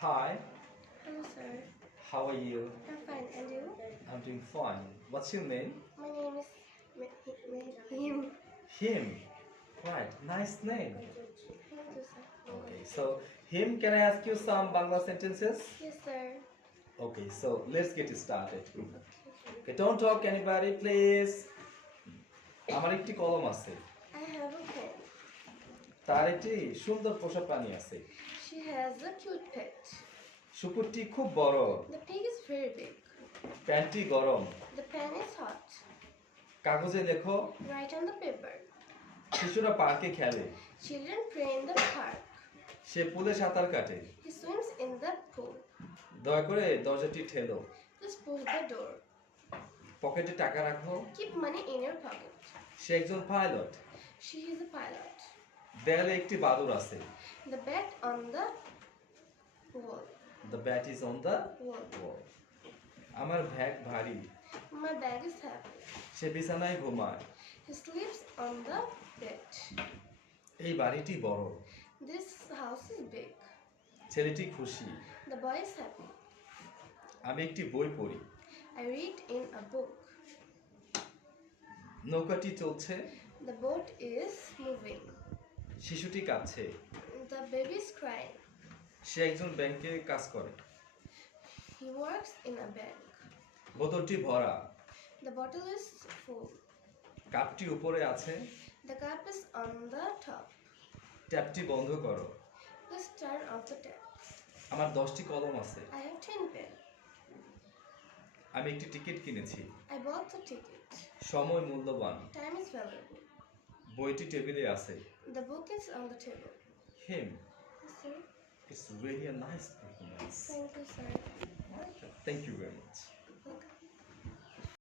Hi, Hello, sir. how are you? I'm fine. And you? I'm doing fine. What's your name? My name is Him. Him. Right, nice name. Thank you, sir. Okay, so him, can I ask you some Bangla sentences? Yes, sir. Okay, so let's get started. Okay. Okay, don't talk anybody, please. আমার একটি কলম আছে, I have a pen. তার একটি সুন্দর পোষা প্রাণী আছে। She has a cute pet. শুকুরটি খুব বড়, The pig is very big. প্যান্টটি গরম। The pen is hot. কাগজে লেখো, Write on the paper. শিশুরা পার্কে খেলে, Children play in the park. সে পুলে সাঁতার কাটে। He swims in the pool. দয়া করে দরজাটি ঠেলো, Just push the door. পকেটে টাকা রাখো। Keep money in your pocket. সে একজন pilot. She is a pilot. দেয়ালে একটি বাদুড় আছে। The bat on the wall. The bat is on the Wall. wall. আমার ব্যাগ ভারী, My bag is heavy. সে বিছানায় ঘুমায়। He sleeps on the bed. এই বাড়িটি বড়, This house is big. ছেলেটি খুশি। The boy is happy. আমি একটি বই পড়ি। I read in a book. নৌকাটি চলছে, The boat is moving. শিশুটি কাঁদছে। The baby is crying. সে একজন ব্যাংকে কাজ করে। He works in a bank. বোতলটি ভরা, The bottle is full. কাপটি উপরে আছে। The cup is on the top. ট্যাপটি বন্ধ করো। Let's turn off the tap. আমার 10টি কলম আছে। I have 10 pen. আমি একটি টিকিট কিনেছি। I bought the ticket. সময় মূল্যবান। Time is valuable. বইটি টেবিলে আছে। The book is on the table. Him, Yes, sir. it's really a nice performance. Thank you, sir. Thank you very much.